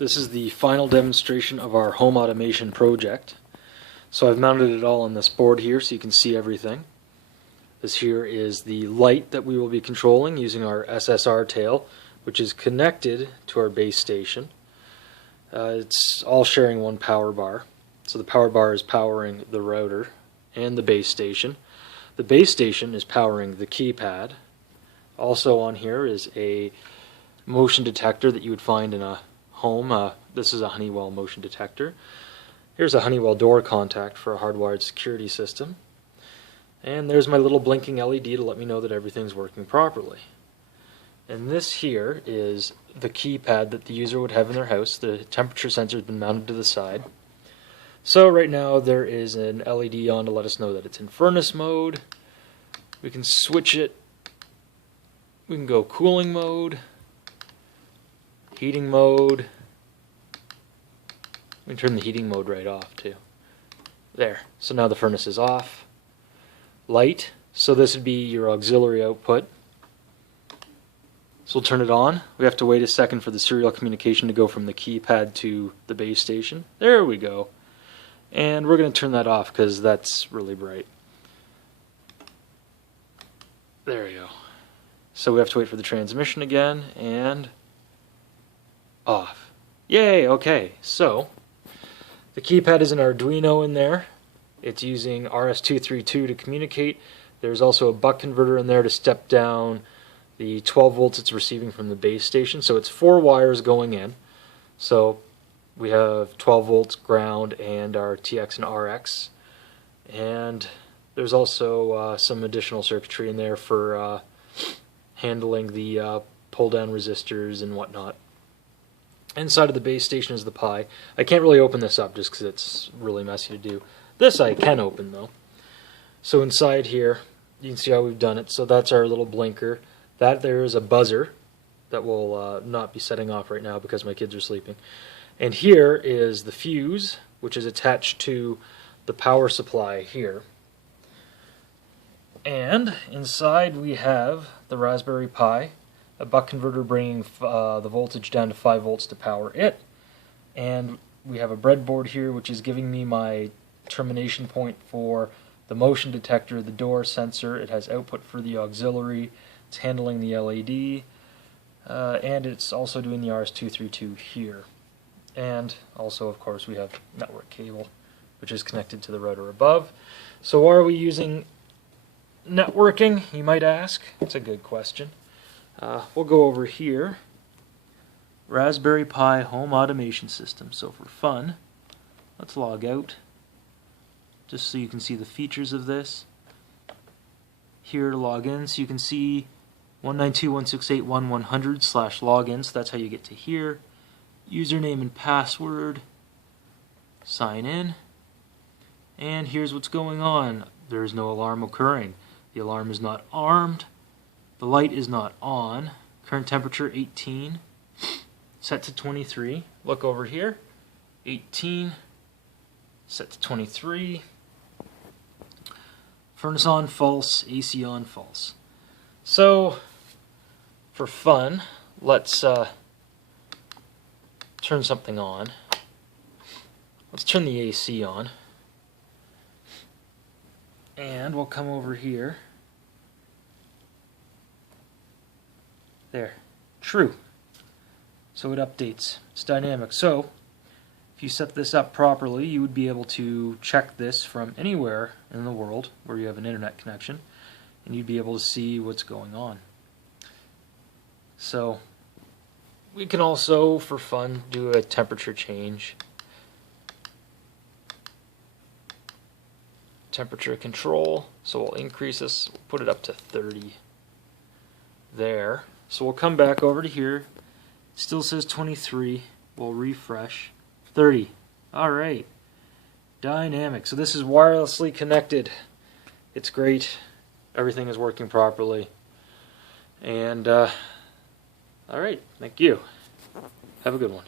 This is the final demonstration of our home automation project. So I've mounted it all on this board here so you can see everything. This here is the light that we will be controlling using our SSR tail, which is connected to our base station. It's all sharing one power bar. So the power bar is powering the router and the base station. The base station is powering the keypad. Also on here is a motion detector that you would find in a home. This is a Honeywell motion detector. Here's a Honeywell door contact for a hardwired security system. And there's my little blinking LED to let me know that everything's working properly. And this here is the keypad that the user would have in their house. The temperature sensor has been mounted to the side. So right now there is an LED on to let us know that it's in furnace mode. We can switch it. We can go cooling mode, heating mode. We can turn the heating mode right off too. There. So now the furnace is off. Light. So this would be your auxiliary output. So we'll turn it on. We have to wait a second for the serial communication to go from the keypad to the base station. There we go. And we're going to turn that off because that's really bright. There we go. So we have to wait for the transmission again, and off. Yay, okay. So the keypad is an Arduino in there. It's using RS-232 to communicate. There's also a buck converter in there to step down the 12 volts it's receiving from the base station. So it's 4 wires going in. So we have 12 volts ground and our TX and RX. And there's also some additional circuitry in there for handling the pull-down resistors and whatnot. Inside of the base station is the Pi. I can't really open this up just because it's really messy to do. This I can open though. So inside here, you can see how we've done it. So that's our little blinker. That there is a buzzer that will not be setting off right now because my kids are sleeping. And here is the fuse, which is attached to the power supply here. And inside we have the RaspberryPi, a buck converter bringing the voltage down to 5 volts to power it. And we have a breadboard here which is giving me my termination point for the motion detector, the door sensor. It has output for the auxiliary. It's handling the LED. And it's also doing the RS-232 here. And also, of course, we have network cable, which is connected to the router above. So why are we using networking, you might ask? It's a good question. We'll go over here. RaspberryPi home automation system. So for fun, let's log out, just so you can see the features of this. Here to log in, so you can see 192.168.1.100/login, so that's how you get to here. Username and password, sign in, and here's what's going on. There is no alarm occurring. The alarm is not armed. The light is not on. Current temperature 18. Set to 23. Look over here. 18. Set to 23. Furnace on, false. AC on, false. So, for fun, let's turn something on. Let's turn the AC on. And we'll come over here. There. True. So it updates. It's dynamic. So if you set this up properly, you would be able to check this from anywhere in the world where you have an internet connection, and you'd be able to see what's going on. So we can also, for fun, do a temperature change. Temperature control, so we'll increase this, we'll put it up to 30 there. So we'll come back over to here, it still says 23, we'll refresh, 30. Alright, dynamic. So this is wirelessly connected. It's great, everything is working properly. And alright, thank you. Have a good one.